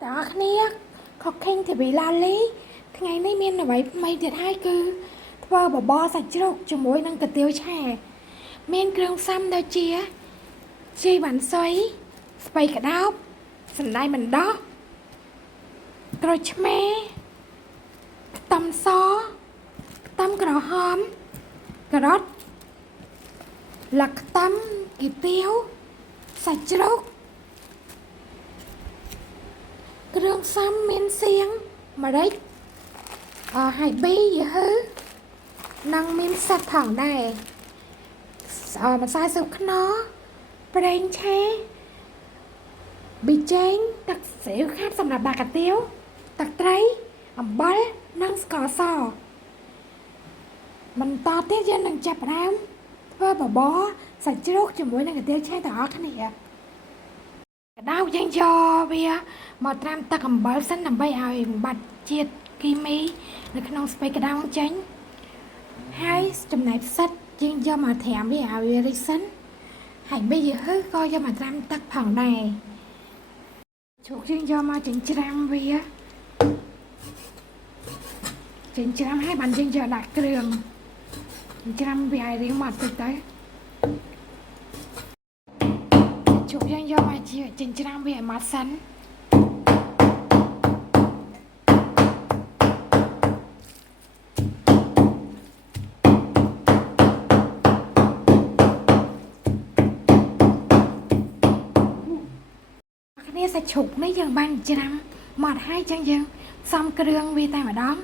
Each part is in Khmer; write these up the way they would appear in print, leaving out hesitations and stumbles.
đó khné khó khăn thì bị la lý ngày nay miên là vậy mày thiệt hai cư thua bỏ bo sạch chốc cho mối năng cật tiêu chè miên krong xăm đâu chia chi bản xoáy bay cả đau sần đây mình đó rồi mẹ tầm xó tầm cỏ hóm cà rốt lạc tầm kỳ tiêu sạch chốc krong xăm miên xiên mà đấy hai bi gì hứ năng miên sạch thẳng này mà sai sụp nó brain che bị chén tặc xỉu khác xong là bà cà tiếu tặc trái bó năng cỏ sò mình to tiết dân năng chạp ram thơ bà bó sạch chốt cho mỗi năng cà tiếu che tỏ cái này đau chân cho bia một ram ta cầm bó xanh nằm bay ao bạch chiết kimi nó không spay cái đau tránh hai trong này sách chuyên do mà thèm với ảo đi sánh hãy bây giờ hết coi cho mà ram tắc phòng này chuột chuyên do mà chỉnh ram với chỉnh ram hai bàn chuyên do đặt đường chỉnh ram vì ai riêng mặt từ tới chuột chuyên do mà chỉnh ram vì mặt xanh sẽ chụp mấy dân ban trăm một hai chân dân xong cái đường vi tay mà đón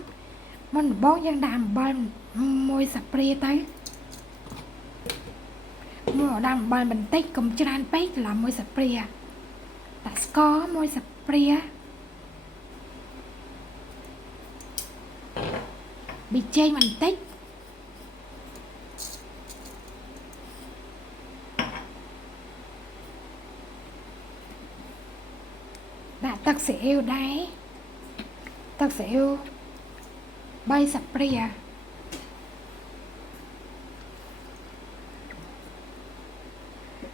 mình bốn dân đàm bên môi sập ria tới mùa đàm bên mình tích cùng trên page là môi sập ria tại có môi sập ria bị chê mình tích đã tắc sẽ yêu đấy tắc sẽ yêu bay sập ria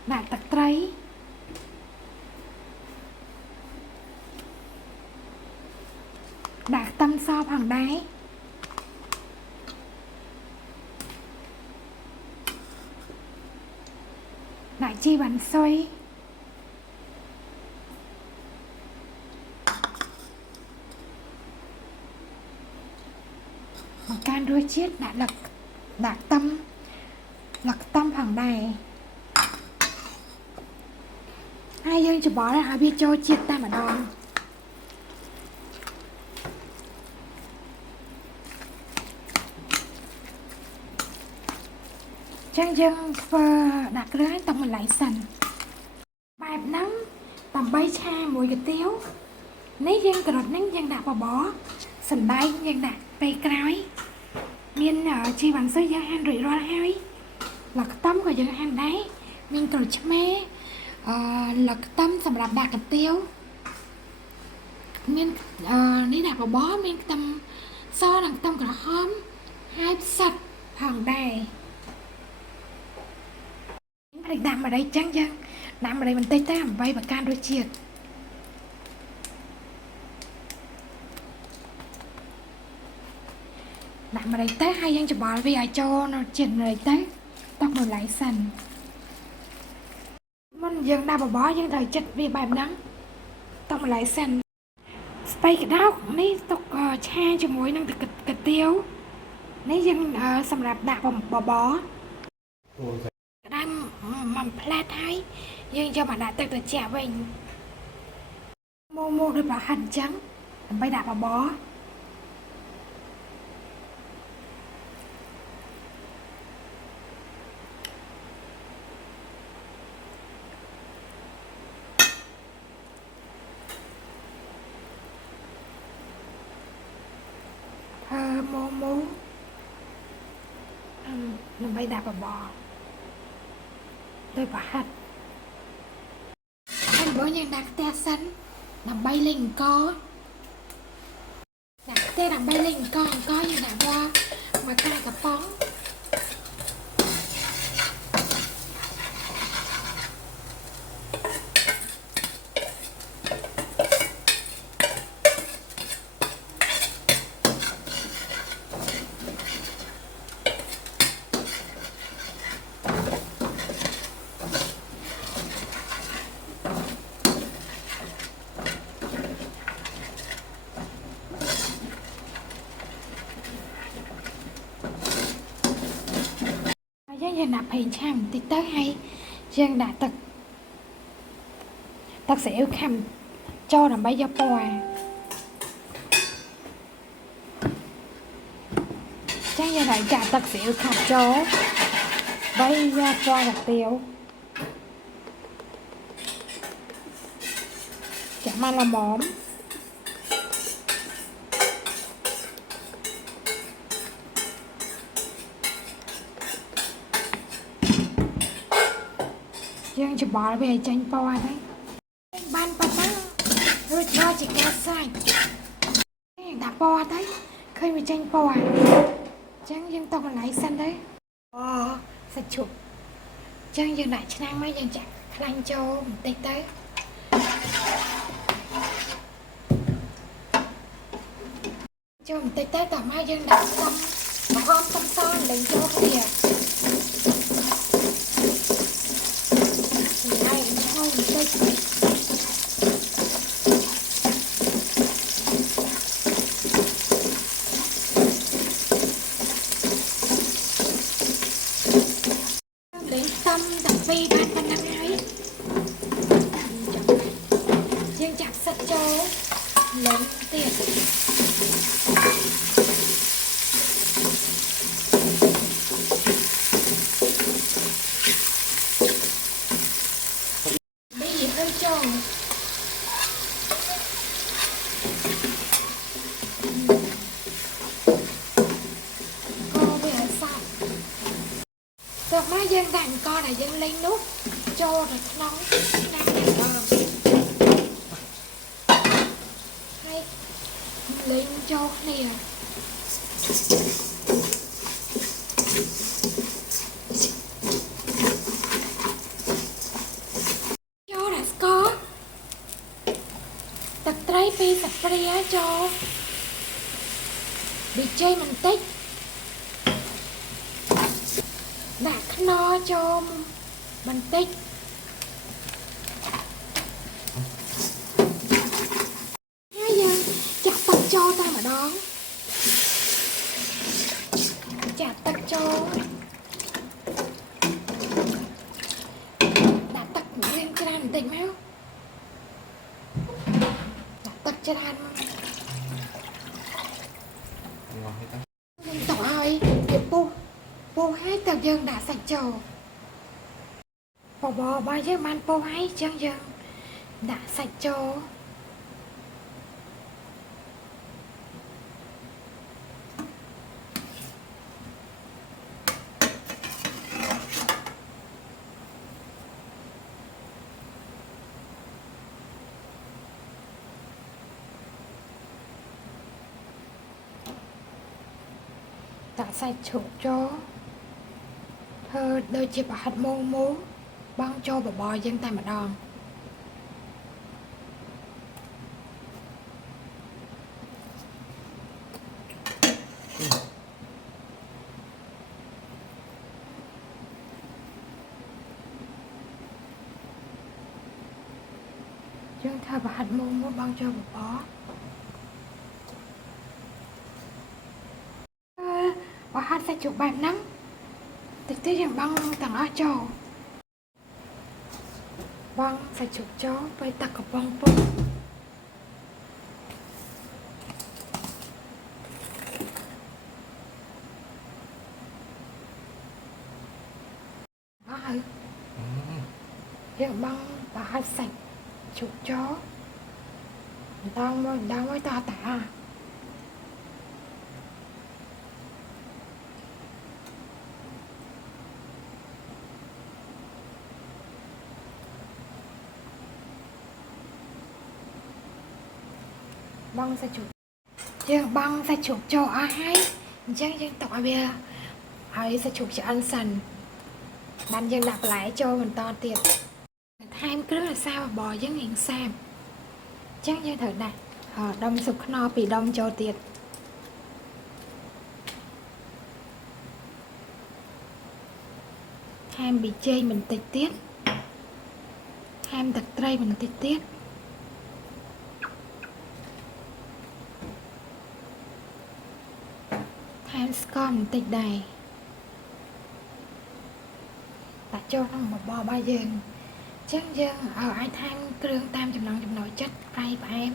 đã tắc trái đã tâm so bằng đáy đã chi bắn xoay can đôi chiết đã tâm khoảng này hai dân chỉ bỏ ra biết cho chiết ta mà đòn trang dân đặt rơi tầm mình lại sành bài nắng tầm bay cha mùi cái tiếu lấy dân cà rốt nắng dân đặt vào bó sành bay dân đặt bay cày miên chi bằng sới dân ăn rủi ro hai là cái tấm của dân ăn đấy miên cà rốt mé là cái tấm sầm lạp bạc cái tiêu miên đi đặt vào bó miên tâm so đằng tâm cả hóm hai sạch hàng đầy mình làm ở đây trắng dân làm ở đây mình tây tam vay và can đôi chiệt làm ở đây tới hai dân cho bỏ vì ai cho nó chỉnh rồi tới tóc nó lại sành mình dân đa bò dân thời chất vì bài nắng tóc lại sành spay cái đó ní tóc cha cho mỗi năng thực tiêu ní dân xâm rạp đạp bò đang mầm plat hay dân cho mà đã tự trẻ mình mua được bảo hành trắng bay đạp vào bó mô nó bay đạp vào bò tôi bảo hành anh bố nhân đặt te xanh nằm bay lên co đặt te nằm bay lên co như nằm qua mà cay cả bóng យើងដាក់ប្រេងឆាបន្តិចទៅហើយយើងដាក់ទឹកស៊ីអ៊ីវខាំចូលដើម្បីយកពណ៌ចឹងយើងដាក់ចាក់ទឹកស៊ីអ៊ីវខាំចូលបីយកពណ៌កាទៀវចាក់មកល្មមយើងច្បល់វាឲ្យចេញពណ៌ហ្នឹងបានប៉ុណ្ណារួចដល់ជាការសាច់ដាក់ពណ៌ទៅឃើញវាចេញពណ៌អញ្ចឹងយើងតកន្លែងសិនទៅសាច់ជ្រូកអញ្ចឹងយើងដាក់ឆ្នាំងមកយើងចាក់ខ្លាញ់ចូលបន្តិចទៅចូលបន្តិចទៅតោះមកយើងដាក់ខ្ទឹមក្រហមខ្ទឹមសលេងចូលគ្នាហើយឆោបន្តិចលេងខ្ទឹមតាពីបានប៉ុណ្ណឹងហើយយើងចាក់ទឹកចូលលេងទៀតចូលវាសាច់ទៅមកយើងដាក់អង្ករដែលយើងលេងនោះចូលទៅក្នុងឆ្នាំងនេះហើយលេងចូលគ្នាទឹកត្រីពីសាព្រាចូលប៊ីចេងបន្តិចដាក់ខ្នុរចូលបន្តិចហើយយើងចាក់ទឹកចូលតែម្ដងចាក់ទឹកចូលដាក់ទឹករៀងច្រើនបន្តិចមកទឹកច្រើនយើងតោះឲ្យវាពុះហើយតើយើងដាក់សាច់ចូលបបររបស់យើងបានពុះហើយអញ្ចឹងយើងដាក់សាច់ចូលដាក់សាច់ជ្រូកចូលធ្វើដូចជាប្រហិតមូលបងចូលបបរយើងតែម្ដងយើងធ្វើប្រហិតមូលបងចូលបបរប្រហិតសាច់ជ្រូកបែបហ្នឹងតិចទៀតយើងបង់ទាំងអស់ចូលបង់សាច់ជ្រូកចូលពេលទឹកកំប៉ុងពុះហើយយើងបង់ប្រហិតសាច់ជ្រូកចូលម្ដងមួយតតាបង់សាច់ជ្រូកយើងបង់សាច់ជ្រូកចូលអស់ហើយអញ្ចឹងយើងទុកឲ្យវាហើយសាច់ជ្រូកឆ្អិនសិនបានយើងដាក់បន្លែចូលបន្តទៀតថែមគ្រឿងរសើបបរយើងរៀងសាបអញ្ចឹងយើងត្រូវដាក់ដុំស៊ុបខ្នុរ2ដុំចូលទៀតថែមប៊ីចេងបន្តិចទៀតថែមទឹកត្រីបន្តិចទៀតថែមស្ករបន្តិចដែរ ចូលក្នុងបបររបស់យើងចឹងយើងអាចថែមគ្រឿងតាមចំណង់ចំណូលចិត្តប្រៃផ្អែម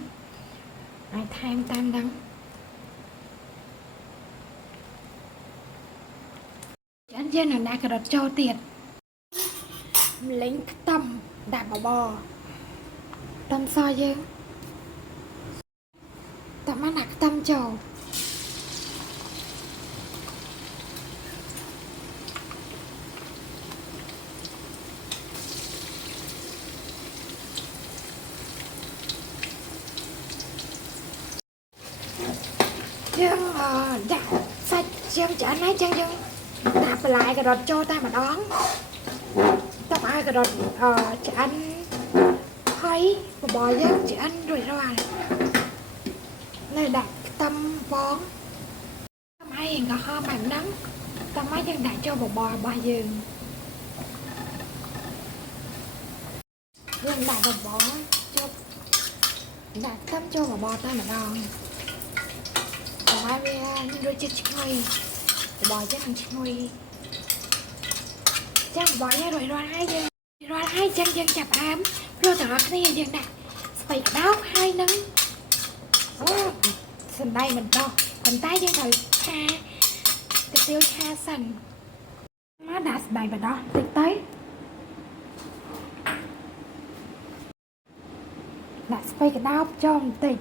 អាចថែមតាមហ្នឹងចឹងយើងនឹងដាក់ការ៉ុតចូលទៀតម្លេងខ្ទឹមដាក់បបរខ្ទឹមសយើងតើមកដាក់ខ្ទឹមចូលយើងដាក់សាច់យើងឆ្អិនហើយចឹងយើងដាក់បន្លែការ៉ុតចូលតែម្ដងតើឲ្យការ៉ុតឆ្អិនហើយបបរយើងឆ្អិនរួចរាល់នៅដាក់ខ្ទឹមបងហើយក៏ហមបែបហ្នឹងតើមកយើងដាក់ចូលបបររបស់យើងដាក់បបរចូលដាក់ខ្ទឹមចូលបបរតែម្ដងហើយវាមានរសជាតិឈ្ងុយបបរចឹងនឹងឈ្ងុយចឹងបបរយើងរួចរាល់ហើយចឹងយើងចាប់អាមព្រោះទាំងអស់គ្នាយើងដាក់ស្ពៃក្តោបហើយនឹងសណ្តែកមិនដោះប៉ុន្តែយើងត្រូវឆាកាទៀវឆាសិនមកដាក់សណ្តែកមិនដោះតិចទៅដាក់ស្ពៃក្តោបចូលបន្តិច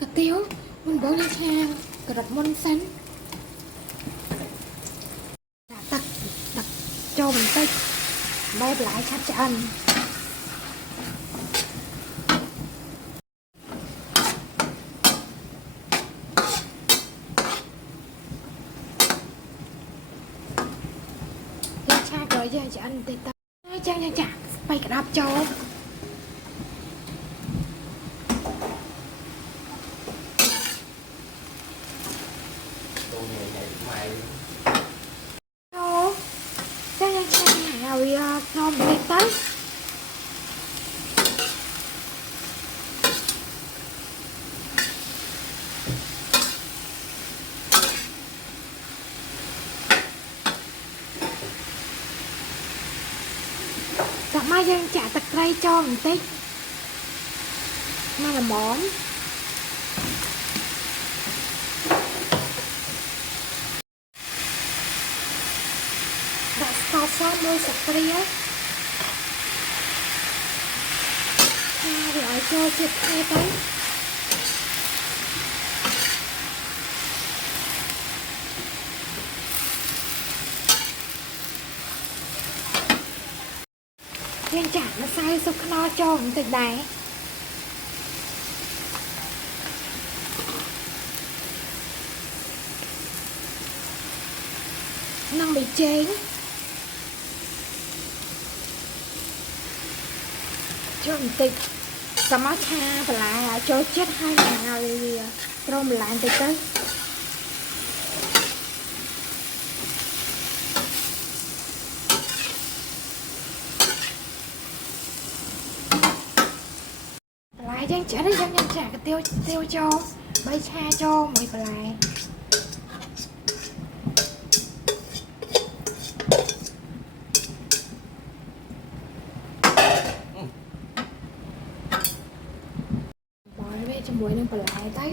កាទៀវមិនបងយើងឆាការ៉ុតមុនសិនដាក់ទឹកចូលបន្តិចបែបបន្លែឆាប់ឆ្អិនយើងឆាក្រោយយើងឆ្អិនបន្តិចទៅហើយចឹងយើងចាក់ស្ពៃក្តោបចូលចឹងយើងឆាឲ្យវាចូលបន្តិចទៅចាំមកយើងចាក់ទឹកត្រីចូលបន្តិចមកល្មមដាក់ស្ករសមួយស្លាបព្រាវាឲ្យចូលជាតិគ្នាទៅយើងចាក់ម្សៅស៊ុបខ្នុរចូលបន្តិចដែរនឹងប៊ីចេងចូលបន្តិចសម្រាប់ឆាបន្លែចូលចិត្តហើយឲ្យវាត្រោមបន្លែបន្តិចទៅបន្លែយើងឆ្អិនយើងចាក់កាទៀវចូលបីឆាចូលមួយបន្លែជាមួយនឹងបន្លែទៅ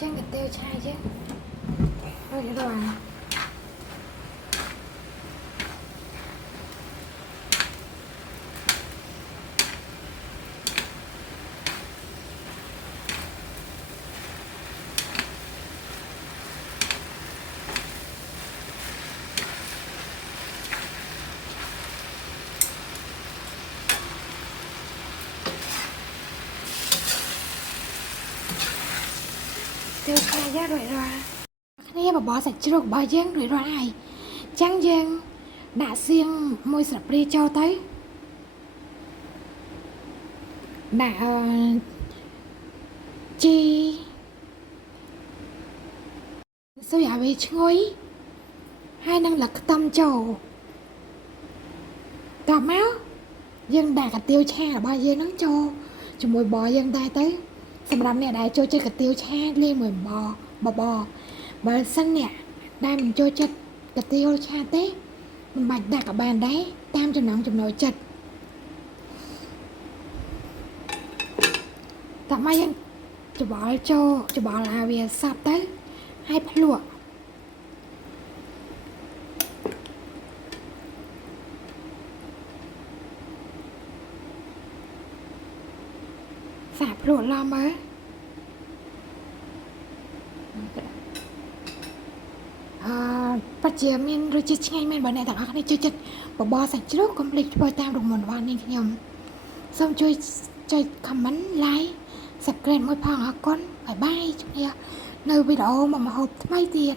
ចឹងកាទៀវឆាយើងរួចរាល់ទៀវឆាយើងរួចរាល់គ្នាបបរសាច់ជ្រូករបស់យើងរួចរាល់ហើយចឹងយើងដាក់សៀងមួយស្លាបព្រាចូលទៅដាក់ជីស៊ុយឲ្យវាឈ្ងុយហើយនឹងលឹកខ្ទឹមចូលតមកយើងដាក់កាទៀវឆារបស់យើងនឹងចូលជាមួយបបរយើងដែរទៅសម្រាប់អ្នកដែលចូលចិត្តកាទៀវឆាលាយមួយបបរបើសិនអ្នកដែលមិនចូលចិត្តកាទៀវឆាទេ មិនបាច់ដាក់ក៏បានដែរតាមចំណង់ចំណូលចិត្តតែមកយើងច្បល់ចូលច្បល់ឲ្យវាសព្វទៅហើយភ្លក់សាកភ្លក់ឡំមើលពិតជាមានរសជាតិឆ្ងាញ់មែនបើអ្នកទាំងអស់គ្នាចូលចិត្តបបរសាច់ជ្រូកកុំភ្លេចធ្វើតាមរង្វាន់របស់នាងខ្ញុំសូមជួយចុច comment like subscribe មួយផងអរគុណបាយបាយជំរាបនៅវីដេអូមកម្ហូបថ្មីទៀត